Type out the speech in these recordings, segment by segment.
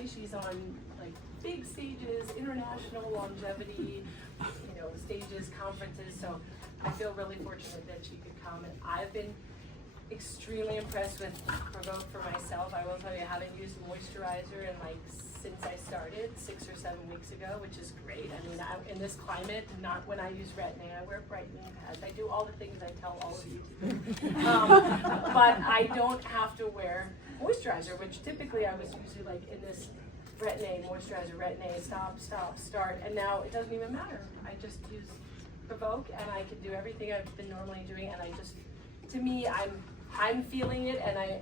me. She's on like big stages, international longevity, stages, conferences. So I feel really fortunate that she could come. And I've been extremely impressed with Provoque for myself. I will tell you, I haven't used moisturizer since I started 6 or 7 weeks ago, which is great. I mean, in this climate, not when I use Retin-A, I wear brightening pads. I do all the things I tell all of you to do. But I don't have to wear moisturizer, which typically I was usually like in this Retin-A, moisturizer, Retin-A, stop, start, and now it doesn't even matter. I just use Provoque and I can do everything I've been normally doing, and I just, to me, I'm feeling it, and I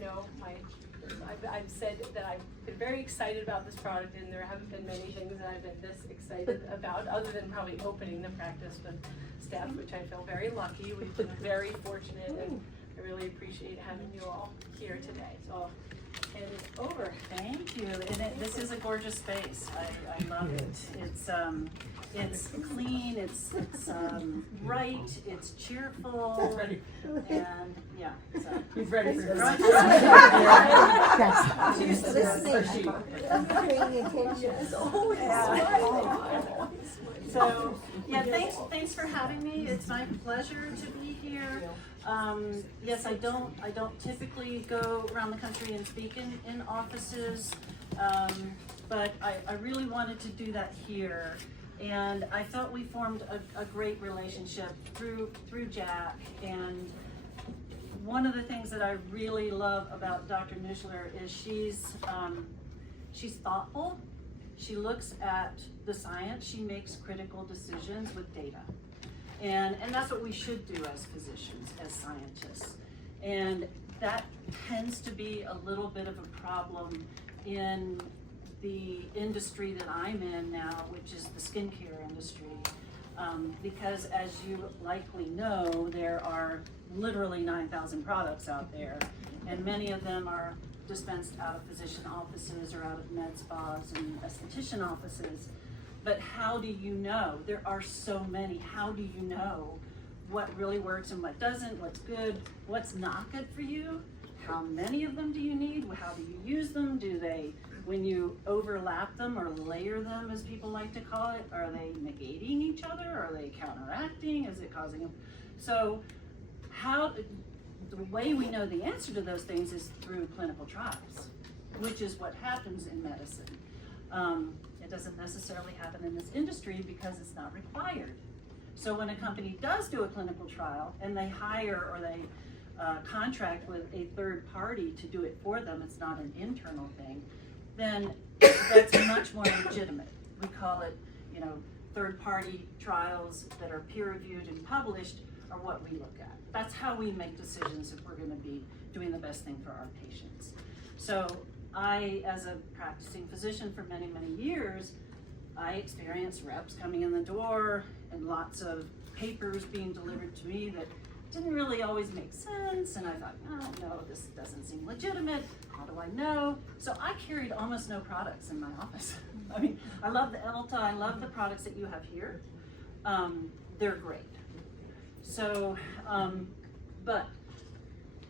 know I've said that I've been very excited about this product, and there haven't been many things that I've been this excited about, other than probably opening the practice with Steph, which I feel very lucky. We've been very fortunate, and I really appreciate having you all here today. So, and it's over. Thank you. And this is a gorgeous space. I love it. It's clean. It's bright. It's cheerful. And yeah. So. He's ready for this. She's listening. Paying attention. So yeah, thanks for having me. It's my pleasure to be here. Yes, I don't typically go around the country and speak in offices, but I really wanted to do that here, and I felt we formed a great relationship through Jack. And one of the things that I really love about Dr. Nuschler is she's thoughtful. She looks at the science. She makes critical decisions with data. And that's what we should do as physicians, as scientists. And that tends to be a little bit of a problem in the industry that I'm in now, which is the skincare industry. Because as you likely know, there are literally 9,000 products out there, and many of them are dispensed out of physician offices or out of med spas and esthetician offices. But how do you know? There are so many. How do you know what really works and what doesn't, what's good, what's not good for you? How many of them do you need? How do you use them? Do they, when you overlap them or layer them, as people like to call it, are they negating each other? Are they counteracting? Is it causing them? So the way we know the answer to those things is through clinical trials, which is what happens in medicine. It doesn't necessarily happen in this industry because it's not required. So when a company does do a clinical trial and they hire or they contract with a third party to do it for them, it's not an internal thing, then that's much more legitimate. We call it, third party trials that are peer reviewed and published are what we look at. That's how we make decisions if we're going to be doing the best thing for our patients. So I, as a practicing physician for many, many years, I experienced reps coming in the door and lots of papers being delivered to me that didn't really always make sense. And I thought, oh, no, this doesn't seem legitimate. How do I know? So I carried almost no products in my office. I mean, I love the Elta, I love the products that you have here. They're great. So, but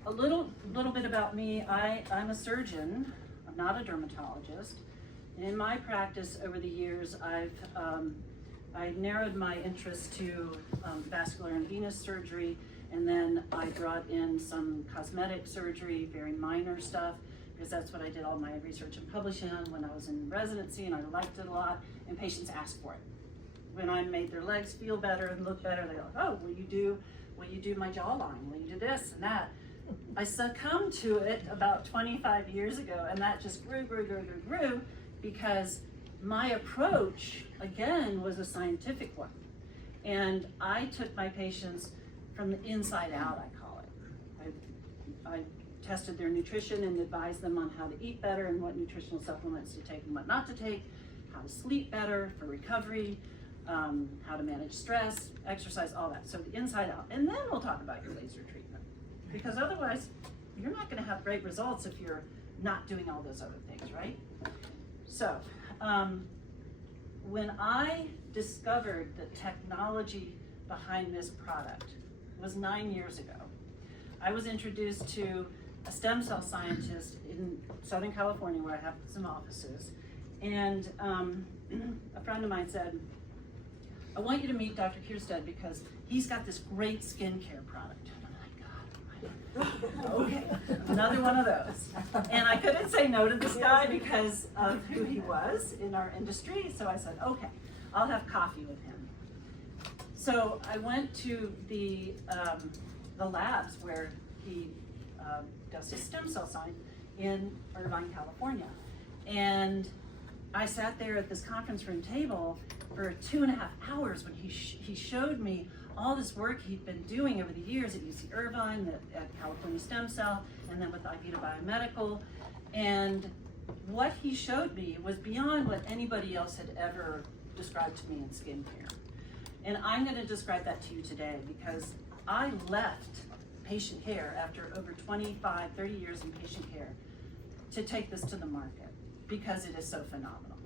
a little bit about me. I'm a surgeon. I'm not a dermatologist. And in my practice over the years, I've narrowed my interest to vascular and venous surgery, and then I brought in some cosmetic surgery, very minor stuff, because that's what I did all my research and publishing on when I was in residency, and I liked it a lot, and patients asked for it. When I made their legs feel better and look better, they go, oh, will you do my jawline? Will you do this and that? I succumbed to it about 25 years ago, and that just grew, because my approach, again, was a scientific one. And I took my patients from the inside out, I call it. I tested their nutrition and advised them on how to eat better and what nutritional supplements to take and what not to take, how to sleep better for recovery, how to manage stress, exercise, all that. So the inside out. And then we'll talk about your laser treatment, because otherwise you're not going to have great results if you're not doing all those other things, right? So when I discovered the technology behind this product was 9 years ago. I was introduced to a stem cell scientist in Southern California where I have some offices. And a friend of mine said, I want you to meet Dr. Kierstead because he's got this great skincare product. And I'm like, God, okay, another one of those. And I couldn't say no to this guy because of who he was in our industry. So I said, okay, I'll have coffee with him. So I went to the labs where he does his stem cell science in Irvine, California. And I sat there at this conference room table for 2.5 hours when he showed me all this work he'd been doing over the years at UC Irvine, at California Stem Cell, and then with Ivita Biomedical. And what he showed me was beyond what anybody else had ever described to me in skincare. And I'm going to describe that to you today because I left patient care after over 25, 30 years in patient care to take this to the market because it is so phenomenal.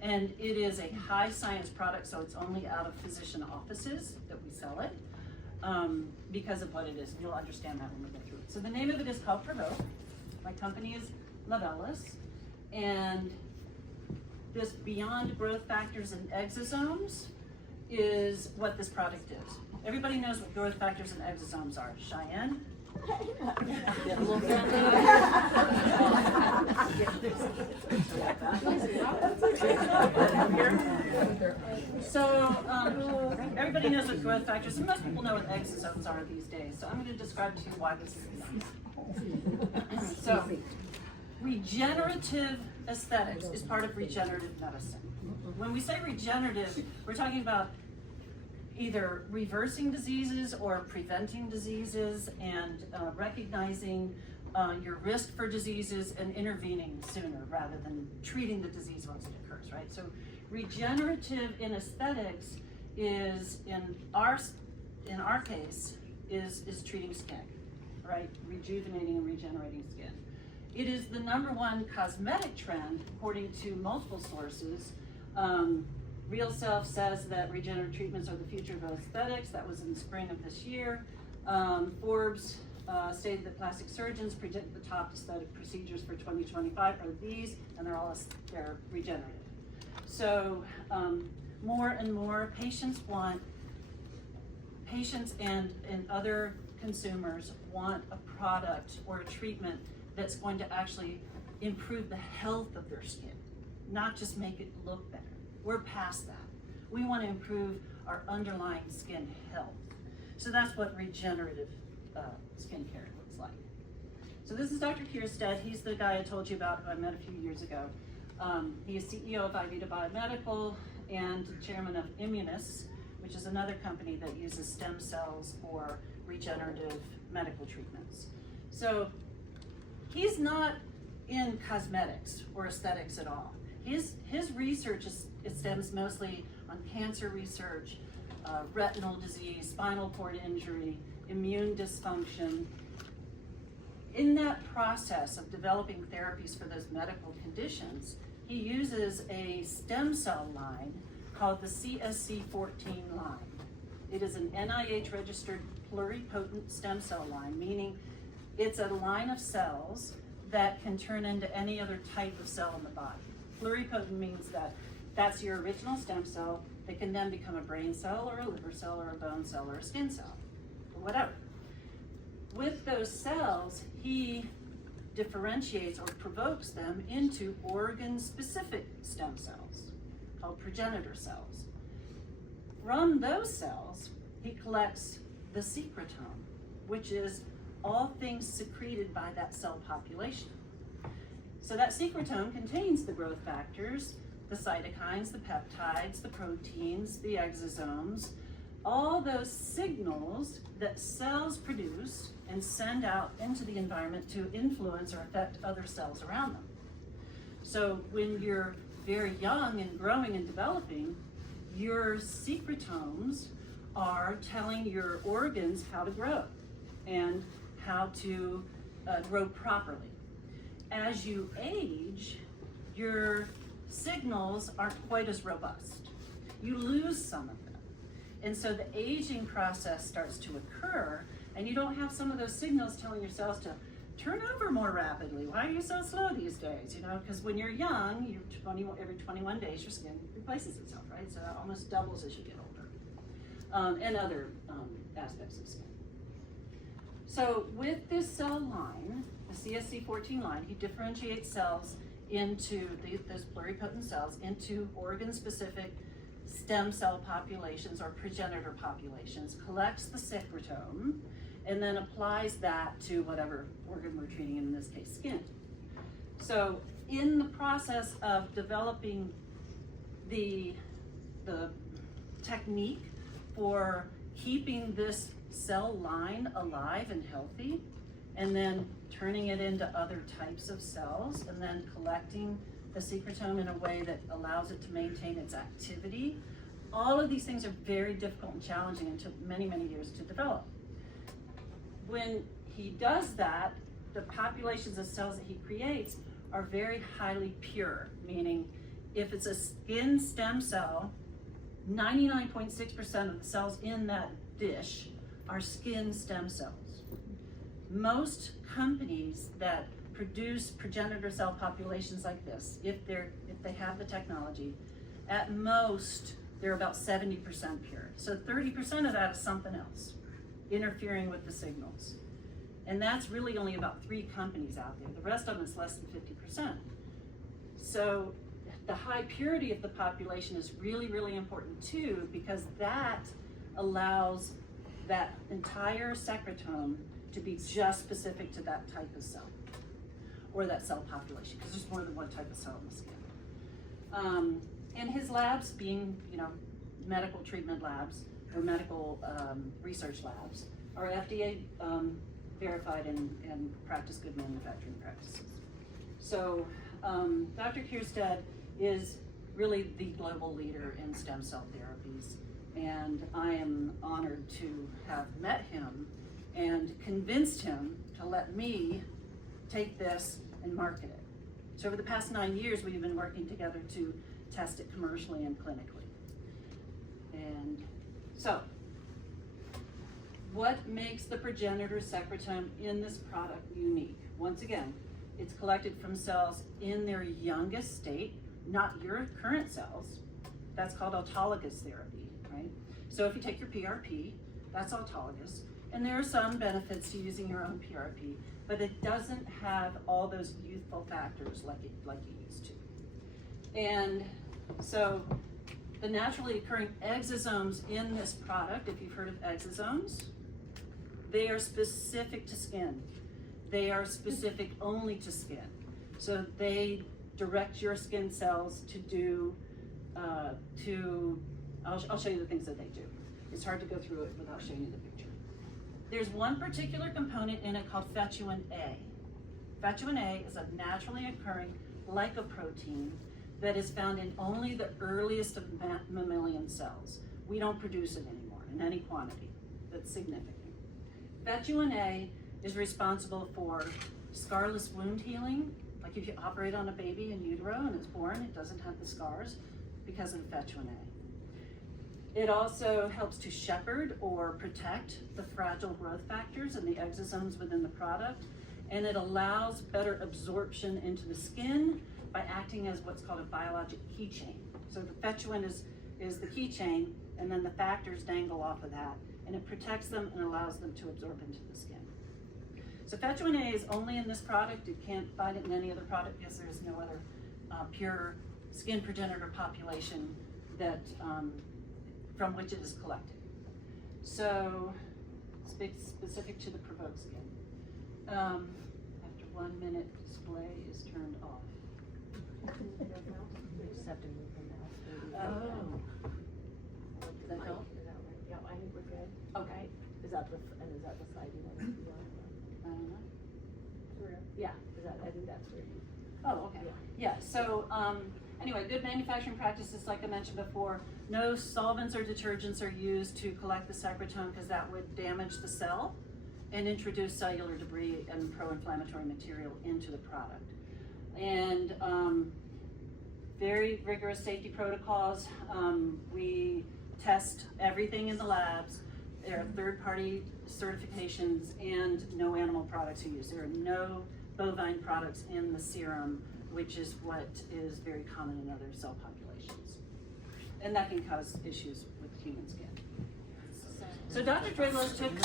And it is a high science product, so it's only out of physician offices that we sell it because of what it is. And you'll understand that when we go through it. So the name of it is called Provoque. My company is Elllis. And this Beyond Growth Factors and Exosomes is what this product is. Everybody knows what growth factors and exosomes are. Cheyenne? So everybody knows what growth factors, and most people know what exosomes are these days. So I'm going to describe to you why this is done. So regenerative aesthetics is part of regenerative medicine. When we say regenerative, we're talking about either reversing diseases or preventing diseases and recognizing your risk for diseases and intervening sooner rather than treating the disease once it occurs, right? So regenerative in aesthetics is, in our case, is treating skin, right? Rejuvenating and regenerating skin. It is the #1 cosmetic trend according to multiple sources. Real Self says that regenerative treatments are the future of aesthetics. That was in the spring of this year. Forbes stated that plastic surgeons predict the top aesthetic procedures for 2025 are these, and they're regenerative. So more and more patients and other consumers want a product or a treatment that's going to actually improve the health of their skin, not just make it look better. We're past that. We want to improve our underlying skin health. So that's what regenerative skincare looks like. So this is Dr. Kierstead. He's the guy I told you about who I met a few years ago. He is CEO of Ivita Biomedical and chairman of Immunis, which is another company that uses stem cells for regenerative medical treatments. So he's not in cosmetics or aesthetics at all. His research stems mostly on cancer research, retinal disease, spinal cord injury, immune dysfunction. In that process of developing therapies for those medical conditions, he uses a stem cell line called the CSC14 line. It is an NIH-registered pluripotent stem cell line, meaning it's a line of cells that can turn into any other type of cell in the body. Pluripotent means that that's your original stem cell that can then become a brain cell or a liver cell or a bone cell or a skin cell, or whatever. With those cells, he differentiates or provokes them into organ-specific stem cells called progenitor cells. From those cells, he collects the secretome, which is all things secreted by that cell population. So that secretome contains the growth factors, the cytokines, the peptides, the proteins, the exosomes, all those signals that cells produce and send out into the environment to influence or affect other cells around them. So when you're very young and growing and developing, your secretomes are telling your organs how to grow and how to grow properly. As you age, your signals aren't quite as robust. You lose some of them. And so the aging process starts to occur, and you don't have some of those signals telling your cells to turn over more rapidly. Why are you so slow these days? You know, because when you're young, every 21 days your skin replaces itself, right? So that almost doubles as you get older, and other aspects of skin. So with this cell line, the CSC14 line, he differentiates cells into those pluripotent cells into organ-specific stem cell populations or progenitor populations, collects the secretome, and then applies that to whatever organ we're treating, in this case, skin. So in the process of developing the technique for keeping this cell line alive and healthy, and then turning it into other types of cells, and then collecting the secretome in a way that allows it to maintain its activity. All of these things are very difficult and challenging and took many, many years to develop. When he does that, the populations of cells that he creates are very highly pure, meaning if it's a skin stem cell, 99.6% of the cells in that dish are skin stem cells. Most companies that produce progenitor cell populations like this, if they have the technology, at most they're about 70% pure. So 30% of that is something else, interfering with the signals. And that's really only about 3 companies out there. The rest of them is less than 50%. So the high purity of the population is really, really important too, because that allows that entire secretome to be just specific to that type of cell, or that cell population, because there's more than one type of cell in the skin. And his labs being, you know, medical treatment labs or medical research labs are FDA verified and practice good manufacturing practices. So Dr. Kierstead is really the global leader in stem cell therapies, and I am honored to have met him and convinced him to let me take this and market it. So over the past 9 years, we've been working together to test it commercially and clinically. And so, what makes the progenitor secretome in this product unique? Once again, it's collected from cells in their youngest state, not your current cells. That's called autologous therapy, right? So if you take your PRP, that's autologous. And there are some benefits to using your own PRP, but it doesn't have all those youthful factors like it used to. And so the naturally occurring exosomes in this product, if you've heard of exosomes, they are specific to skin. They are specific only to skin. So they direct your skin cells to do, I'll show you the things that they do. It's hard to go through it without showing you the picture. There's one particular component in it called fetuin A. Fetuin A is a naturally occurring glycoprotein that is found in only the earliest of mammalian cells. We don't produce it anymore in any quantity that's significant. Fetuin A is responsible for scarless wound healing. Like if you operate on a baby in utero and it's born, it doesn't have the scars because of the fetuin A. It also helps to shepherd or protect the fragile growth factors and the exosomes within the product, and it allows better absorption into the skin by acting as what's called a biologic key chain. So the fetuin is the key chain, and then the factors dangle off of that, and it protects them and allows them to absorb into the skin. So fetuin A is only in this product. You can't find it in any other product because there is no other pure skin progenitor population that from which it is collected. So it's specific to the Provoque skin. After 1 minute, display is turned off. We just have to move them out. Oh. Does that help? Is that right? Yeah, I think we're good. Okay. Is that the slide you want to be on? I don't know. Yeah, I think that's where you. Oh, okay. Yeah, so anyway, good manufacturing practices, like I mentioned before, no solvents or detergents are used to collect the secretome because that would damage the cell and introduce cellular debris and pro-inflammatory material into the product. And very rigorous safety protocols. We test everything in the labs. There are third-party certifications and no animal products are used. There are no bovine products in the serum, which is what is very common in other cell populations. And that can cause issues with human skin. So Dr. Drelos took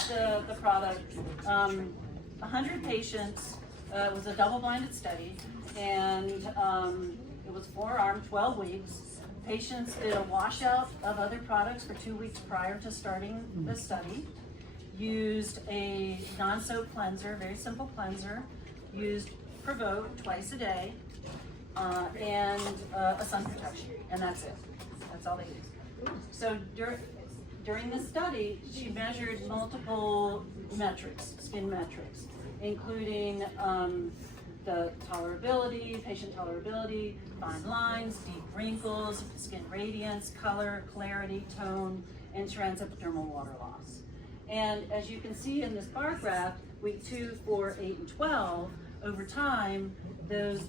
the product, 100 patients, it was a double-blinded study, and it was 4-arm, 12 weeks. Patients did a washout of other products for 2 weeks prior to starting the study, used a non-soap cleanser, very simple cleanser, used Provoque twice a day, and a sun protection, and that's it. That's all they used. So during the study, she measured multiple metrics, skin metrics, including the tolerability, patient tolerability, fine lines, deep wrinkles, skin radiance, color, clarity, tone, and transepidermal water loss. And as you can see in this bar graph, week 2, 4, 8, and 12, over time, the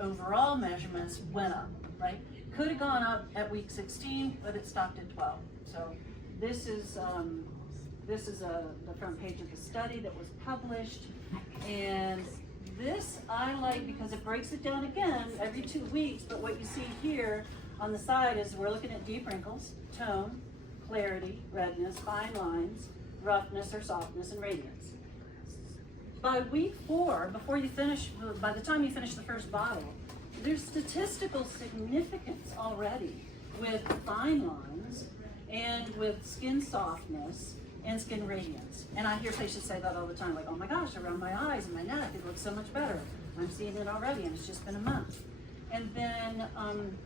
overall measurements went up, right? Could have gone up at week 16, but it stopped at 12. So this is the front page of the study that was published, and this I like because it breaks it down again every 2 weeks, but what you see here on the side is we're looking at deep wrinkles, tone, clarity, redness, fine lines, roughness or softness, and radiance. By week 4, by the time you finish the first bottle, there's statistical significance already with fine lines and with skin softness and skin radiance. And I hear patients say that all the time, like, oh my gosh, around my eyes and my neck, it looks so much better. I'm seeing it already, and it's just been a month. And then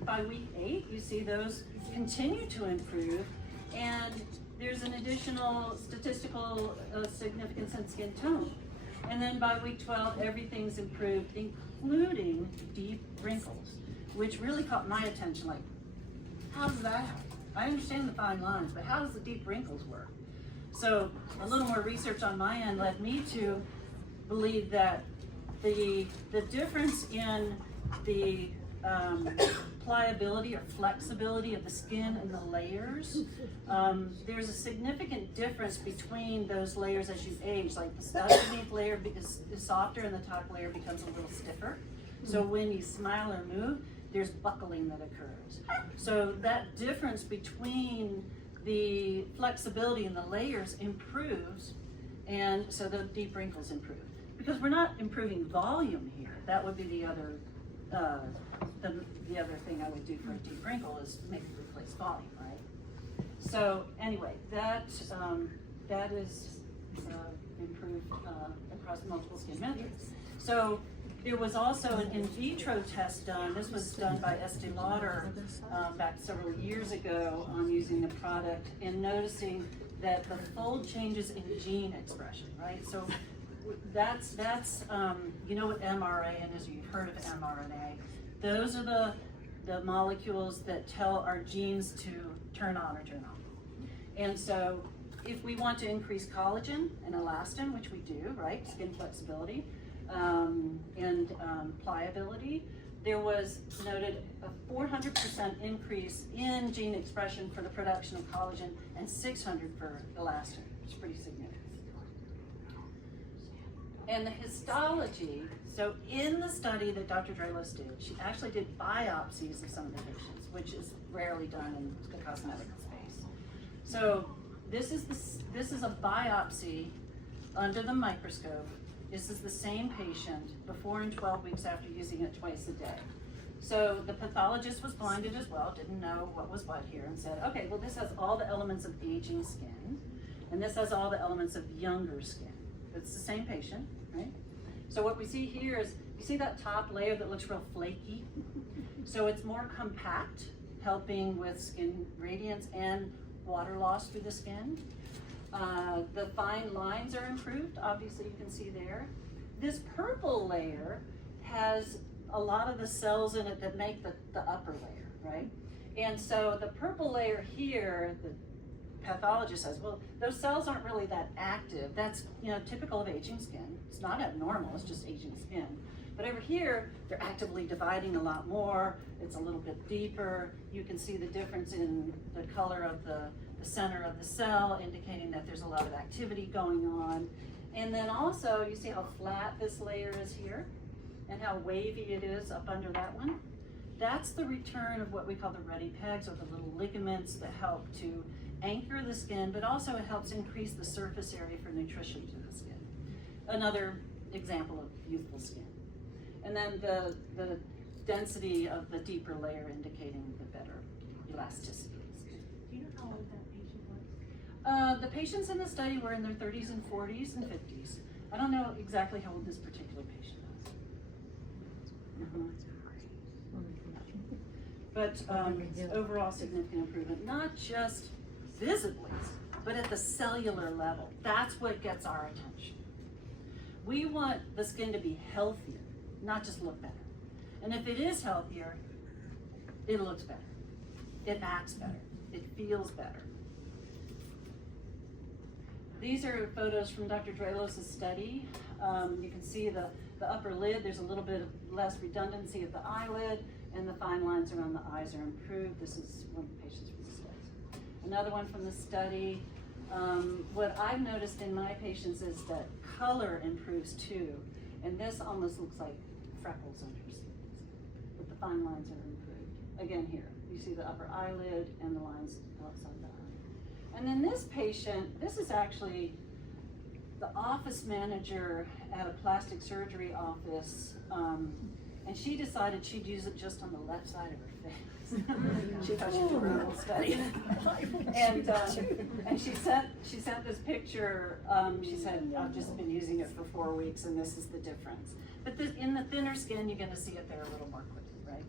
by week 8, you see those continue to improve, and there's an additional statistical significance in skin tone. And then by week 12, everything's improved, including deep wrinkles, which really caught my attention, like, how does that happen? I understand the fine lines, but how does the deep wrinkles work? So a little more research on my end led me to believe that the difference in the pliability or flexibility of the skin and the layers, there's a significant difference between those layers as you age. Like the underneath layer is softer and the top layer becomes a little stiffer. So when you smile or move, there's buckling that occurs. So that difference between the flexibility in the layers improves, and so the deep wrinkles improve. Because we're not improving volume here. That would be the other thing I would do for a deep wrinkle is maybe replace volume, right? So anyway, that is improved across multiple skin metrics. So there was also an in vitro test done. This was done by Estee Lauder back several years ago on using the product and noticing that the fold changes in gene expression, right? So that's you know what mRNA is, you've heard of mRNA. Those are the molecules that tell our genes to turn on or turn off. And so if we want to increase collagen and elastin, which we do, right, skin flexibility, and pliability, there was noted a 400% increase in gene expression for the production of collagen and 600 for elastin, which is pretty significant. And the histology, so in the study that Dr. Drelos did, she actually did biopsies of some of the patients, which is rarely done in the cosmetic space. So this is a biopsy under the microscope. This is the same patient before and 12 weeks after using it twice a day. So the pathologist was blinded as well, didn't know what was what here, and said, okay, well this has all the elements of aging skin, and this has all the elements of younger skin. It's the same patient, right? So what we see here is, you see that top layer that looks real flaky? So it's more compact, helping with skin radiance and water loss through the skin. The fine lines are improved, obviously you can see there. This purple layer has a lot of the cells in it that make the upper layer, right? And so the purple layer here, the pathologist says, well, those cells aren't really that active. That's typical of aging skin. It's not abnormal, it's just aging skin. But over here, they're actively dividing a lot more. It's a little bit deeper. You can see the difference in the color of the center of the cell, indicating that there's a lot of activity going on. And then also, you see how flat this layer is here and how wavy it is up under that one? That's the return of what we call the ready pegs, or the little ligaments that help to anchor the skin, but also it helps increase the surface area for nutrition to the skin. Another example of youthful skin. And then the density of the deeper layer indicating the better elasticity of the skin. Do you know how old that patient was? The patients in the study were in their 30s and 40s and 50s. I don't know exactly how old this particular patient was. But overall significant improvement, not just visibly, but at the cellular level. That's what gets our attention. We want the skin to be healthier, not just look better. And if it is healthier, it looks better, it acts better, it feels better. These are photos from Dr. Drelos' study. You can see the upper lid, there's a little bit less redundancy of the eyelid, and the fine lines around the eyes are improved. This is one of the patients from the study. Another one from the study. What I've noticed in my patients is that color improves too. And this almost looks like freckles under your skin, but the fine lines are improved. Again here, you see the upper eyelid and the lines outside the eye. And then this patient, this is actually the office manager at a plastic surgery office, and she decided she'd use it just on the left side of her face. She thought she was a real study. And she sent this picture. She said, I've just been using it for 4 weeks and this is the difference. But in the thinner skin, you're gonna see it there a little more quickly, right?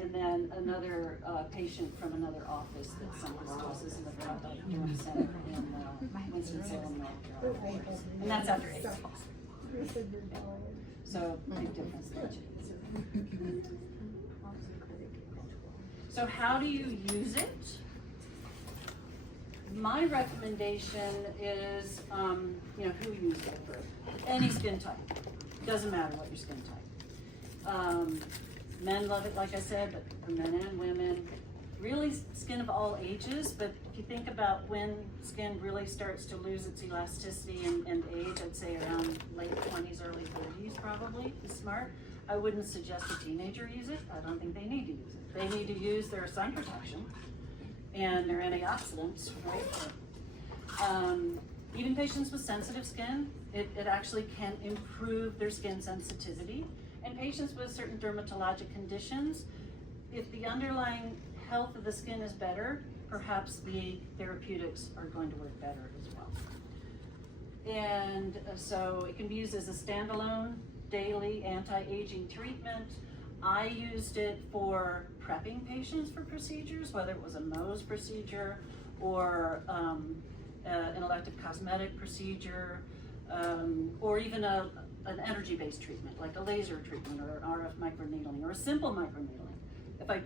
And then another patient from another office that sent this to us is in the Dermatology Center in Winston-Salem, North Carolina. And that's after 8 months. So big difference there. So how do you use it? My recommendation is, who uses it for any skin type. Doesn't matter what your skin type. Men love it, like I said, but for men and women. Really skin of all ages, but if you think about when skin really starts to lose its elasticity and age, I'd say around late 20s, early 30s probably is smart. I wouldn't suggest a teenager use it. I don't think they need to use it. They need to use their sun protection and their antioxidants, right? Even patients with sensitive skin, it actually can improve their skin sensitivity. And patients with certain dermatologic conditions, if the underlying health of the skin is better, perhaps the therapeutics are going to work better as well. And so it can be used as a standalone daily anti-aging treatment. I used it for prepping patients for procedures, whether it was a Mohs procedure or an elective cosmetic procedure, or even an energy-based treatment, like a laser treatment or an RF microneedling or a simple microneedling.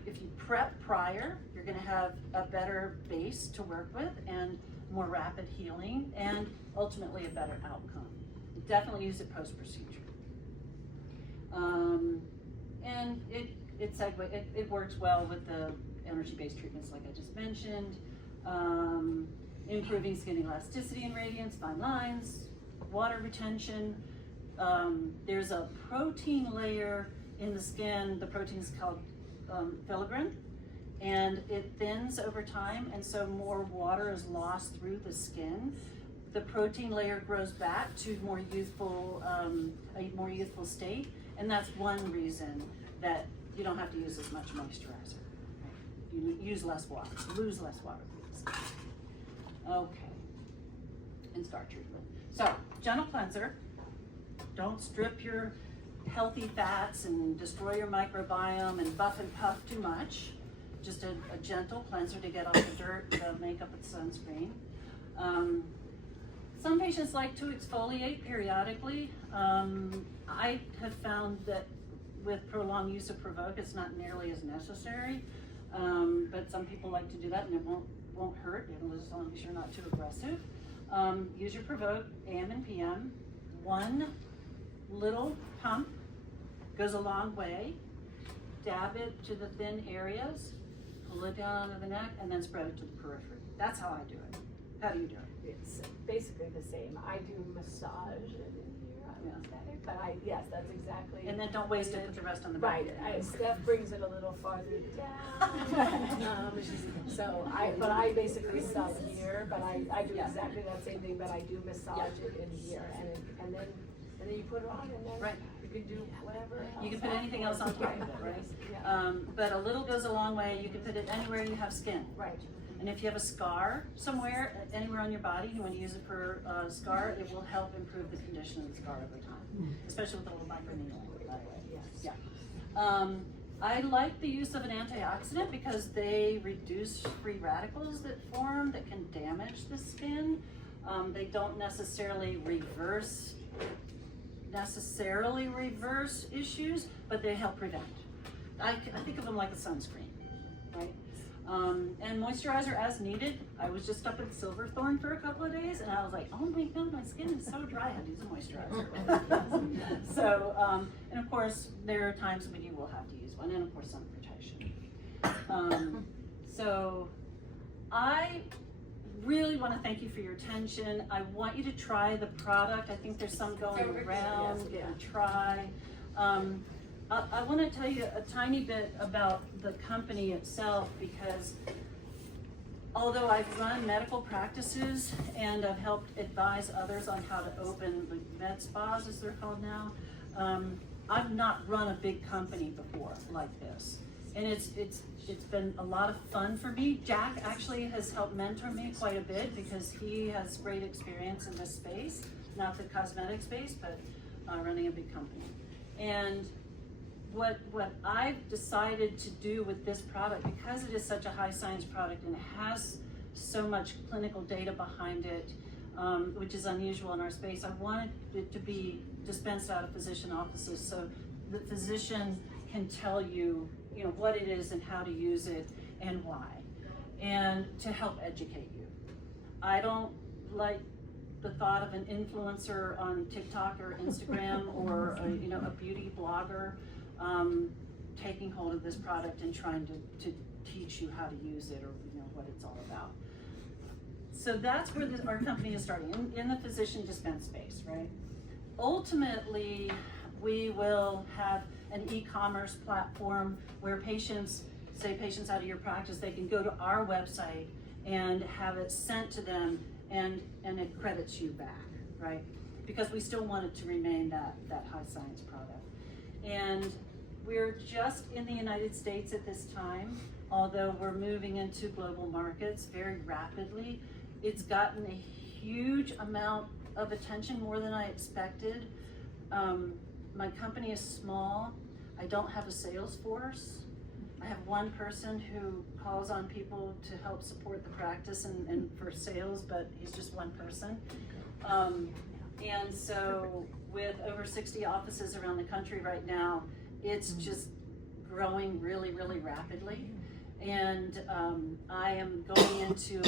If you prep prior, you're gonna have a better base to work with and more rapid healing and ultimately a better outcome. Definitely use it post-procedure. And it works well with the energy-based treatments like I just mentioned, improving skin elasticity and radiance, fine lines, water retention. There's a protein layer in the skin. The protein is called filaggrin, and it thins over time, and so more water is lost through the skin. The protein layer grows back to a more youthful state, and that's one reason that you don't have to use as much moisturizer. You use less water, lose less water through the skin. Okay, and scar treatment. So, gentle cleanser. Don't strip your healthy fats and destroy your microbiome and buff and puff too much. Just a gentle cleanser to get off the dirt, the makeup, and sunscreen. Some patients like to exfoliate periodically. I have found that with prolonged use of Provoque, it's not nearly as necessary, but some people like to do that and it won't hurt, as long as you're not too aggressive. Use your Provoque AM and PM. One little pump goes a long way. Dab it to the thin areas, pull it down onto the neck, and then spread it to the periphery. That's how I do it. How do you do it? It's basically the same. I do massage it in here, I would say, but yes, that's exactly. And then don't waste it, put the rest on the back. Right, Steph brings it a little farther down. But I basically sub here, but I do exactly that same thing, but I do massage it in here, and then you put it on, and then Right. you can do whatever. You can put anything else on top of it, right? Yeah. But a little goes a long way. You can put it anywhere you have skin. Right. And if you have a scar somewhere, anywhere on your body, you want to use it for a scar, it will help improve the condition of the scar over time, especially with a little microneedling, by the way. Yes. Yeah. I like the use of an antioxidant because they reduce free radicals that form that can damage the skin. They don't necessarily reverse issues, but they help prevent. I think of them like a sunscreen, right? And moisturizer as needed. I was just up at Silverthorne for a couple of days, and I was like, oh my god, my skin is so dry, I had to use a moisturizer. So, and of course, there are times when you will have to use one, and of course, sun protection. So, I really want to thank you for your attention. I want you to try the product. I think there's some going around. Yes, yeah. Try. I want to tell you a tiny bit about the company itself, because although I've run medical practices and I've helped advise others on how to open med spas, as they're called now, I've not run a big company before like this. And it's been a lot of fun for me. Jack actually has helped mentor me quite a bit because he has great experience in this space, not the cosmetic space, but running a big company. And what I've decided to do with this product, because it is such a high science product and it has so much clinical data behind it, which is unusual in our space, I wanted it to be dispensed out of physician offices so the physician can tell you, what it is and how to use it and why, and to help educate you. I don't like the thought of an influencer on TikTok or Instagram or a beauty blogger taking hold of this product and trying to teach you how to use it or what it's all about. So that's where our company is starting, in the physician dispense space, right? Ultimately, we will have an e-commerce platform where patients out of your practice, they can go to our website and have it sent to them, and it credits you back, right? Because we still want it to remain that high science product. And we're just in the United States at this time, although we're moving into global markets very rapidly. It's gotten a huge amount of attention, more than I expected. My company is small. I don't have a sales force. I have one person who calls on people to help support the practice and for sales, but he's just one person. And so with over 60 offices around the country right now, it's just growing really, really rapidly. And I am going into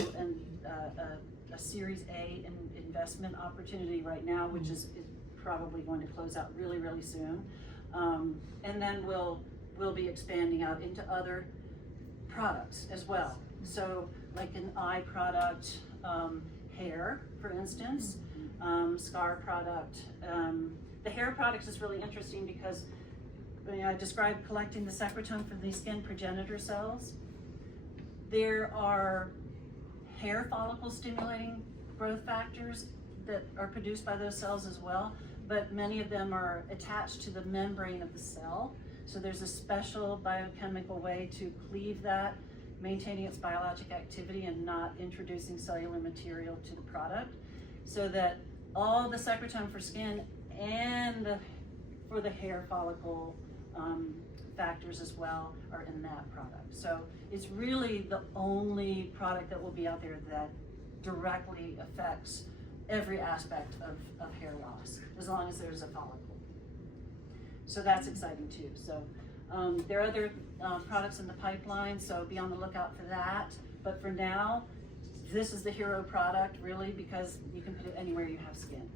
a Series A investment opportunity right now, which is probably going to close out really, really soon. And then we'll be expanding out into other products as well. So like an eye product, hair, for instance, scar product. The hair products is really interesting because I described collecting the secretome from these skin progenitor cells. There are hair follicle stimulating growth factors that are produced by those cells as well, but many of them are attached to the membrane of the cell. So there's a special biochemical way to cleave that, maintaining its biologic activity and not introducing cellular material to the product, so that all the secretome for skin and for the hair follicle factors as well are in that product. So it's really the only product that will be out there that directly affects every aspect of hair loss, as long as there's a follicle. So that's exciting too. So there are other products in the pipeline, so be on the lookout for that. But for now, this is the hero product, really, because you can put it anywhere you have skin.